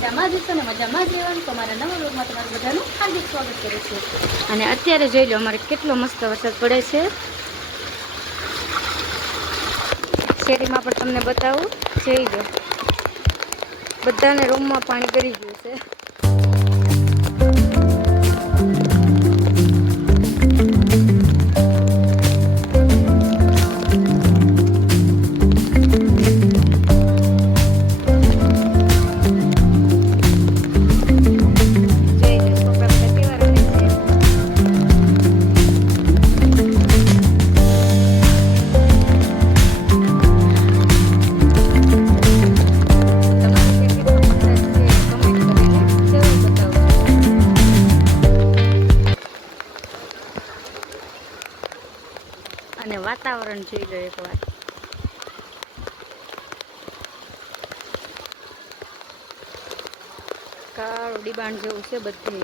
મજામાં જ હશો ને મજામાં જ રહેવાનું. તો અમારા નવા વ્લોગમાં તમારું બધાનું હાર્દિક સ્વાગત કરું છું. અને અત્યારે જોઈ લો અમારે કેટલો મસ્ત વરસાદ પડે છે. શેરીમાં પણ તમને બતાવું, જોઈ લો બધાને રૂમમાં પાણી કરી ગયું છે. અને વાતાવરણ જોઈ લો એકવાર. કાળું ડિબાણ જેવું છે બધે.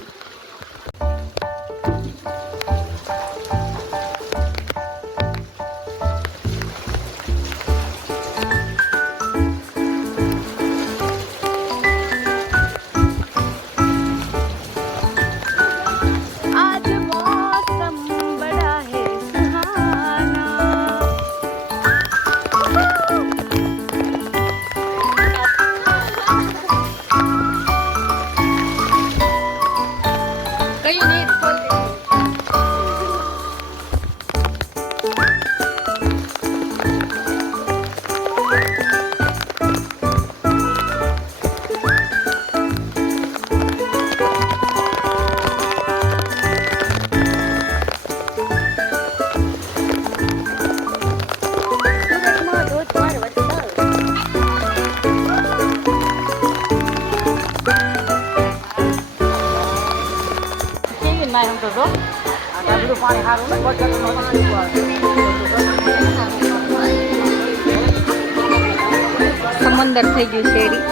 સમંદર થઈ ગયું શેરી.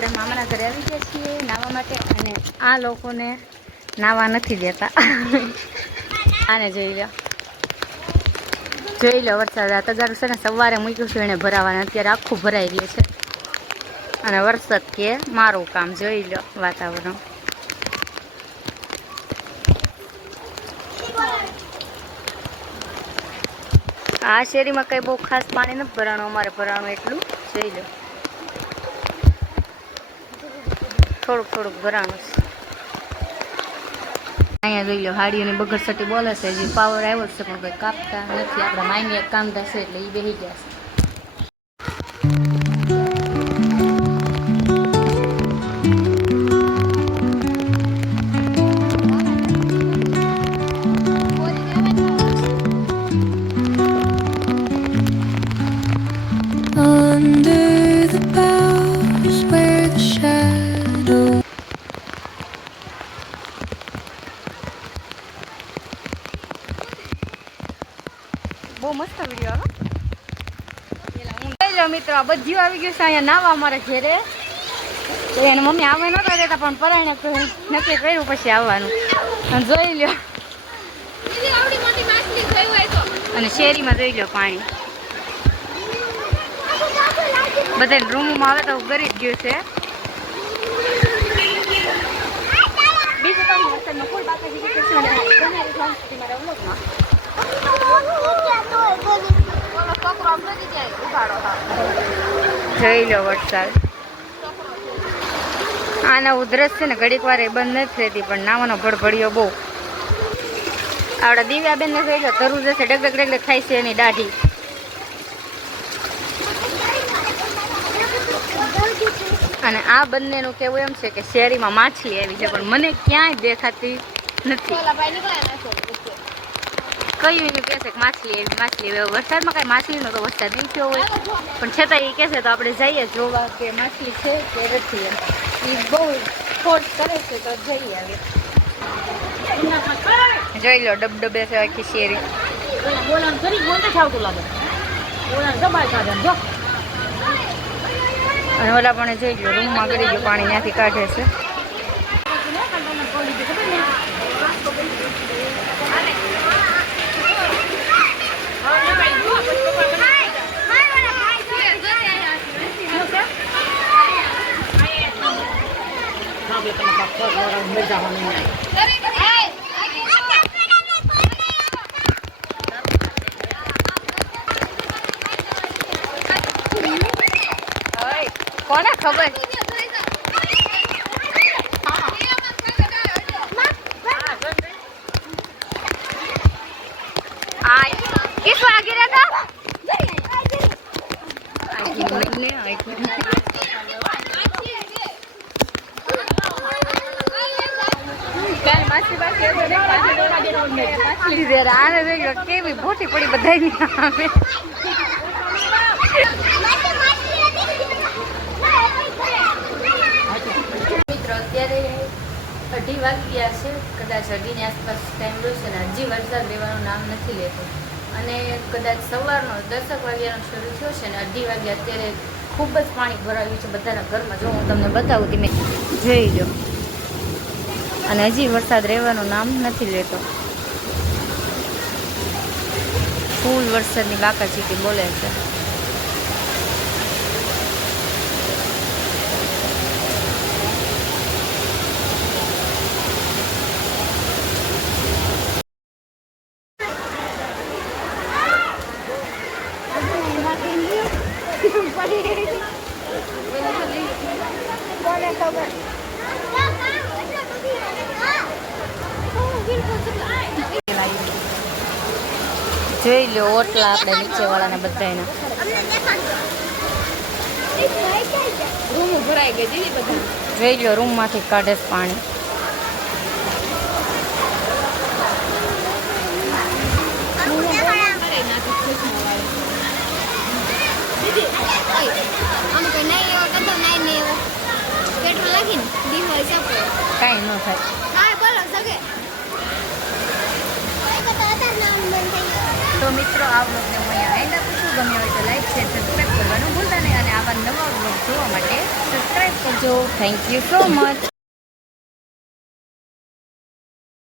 આપણે મામાના ઘરે આવી ગયા છીએ નાહવા માટે, અને આ લોકોને નાહવા નથી દેતા. આને જોઈ લો વરસાદ. આ તગારું છે ને સવારે મૂક્યું છું એને ભરાવાને, અત્યારે આખું ભરાઈ ગયું છે. અને વરસાદ કે મારું કામ. જોઈ લો વાતાવરણ. આ શેરીમાં કઈ બહુ ખાસ પાણી નથી ભરાણું, અમારે ભરાણું એટલું. જોઈ લો થોડુંક ભરાણું છે. અહીંયા જોઈ લો હાડીઓની બગડસટી બોલે છે. હજી પાવર આવ્યો છે પણ કોઈ કાપતા નથી. આપણા માયની એક કામ થશે એટલે એ બેસી ગયા છે. બહુ મસ્ત વિડીયો આવે મિત્રો. આ બધું આવી ગયું છે અહીંયા નાવા અમારા ઘેરે. એને મમ્મી આવે નતા દેતા પણ પરાણે નક્કી કર્યું પછી આવવાનું. અને જોઈ લો અને શેરીમાં જોઈ લો પાણી. બધા રૂમમાં આવે તો ગરી જ ગયું છે. બીજું કામ વરસાદમાં ફૂલ બાકી જોઈ લો વરસાદ. આના ઉધરસ છે ને ઘડીક વાર એ બંધ નથી રહેતી, પણ નાવાનો ભડભડિયો બહુ. આવડા દિવ્યાબેન ને જોઈ લો તરુ જશે ડગડગ થાય છે એની દાઢી. અને આ બંનેનું કહેવું એમ છે કે શેરીમાં માછલી આવી છે, પણ મને ક્યાંય દેખાતી નથી. કયું એનું કહે છે કે માછલી હવે વરસાદમાં કાંઈ માછલીનો તો વરસાદ નહીં થયો હોય પણ છતાં એ કહેશે તો આપણે જઈએ જોવા કે માછલી છે કે નથી એમ એ બહુ ફોર્સ કરે છે તો જઈએ આવે જોઈ લો ડબડબે છે આખી શેરી અને ઓલા પણ જોઈ લો રૂમમાં કરી ગયો પાણી ત્યાંથી કાઢે છે કોને ખબર किस आगे रहता કેવી મોટી પડી બધાની આવે મિત્રો અત્યારે 2:30 વાગી ગયા છે કદાચ 2:30ની આસપાસ ટાઈમ રહ્યો છે ને હજી વરસાદ રહેવાનું નામ નથી લેતો અને કદાચ સવારનો 10 વાગ્યાનો શરૂ થયો છે ને 2:30 વાગ્યા અત્યારે ખૂબ જ પાણી ભરાયું છે બધાના ઘરમાં જો હું તમને બતાવું તમે જોઈ લો અને હજી વરસાદ રહેવાનું નામ નથી લેતો ફૂલ વરસાદની બાકાચીકી બોલે છે જોઈ લો ઓટલા આપણે નીચે વાળાને બધાના રૂમ ભરાઈ ગઈ દીદી બધા જોઈ લો રૂમમાંથી કાઢે પાણી કાંઈ ન થાય તો મિત્રો આ બ્લોગને હું અહીંયા એન્ડ આપું છું ગમ્યો હોય તો લાઈક શેર સબસ્ક્રાઈબ કરવાનું ભૂલતા નહીં અને આવા નવા બ્લોગ જોવા માટે સબસ્ક્રાઈબ કરજો થેન્ક યુ સો મચ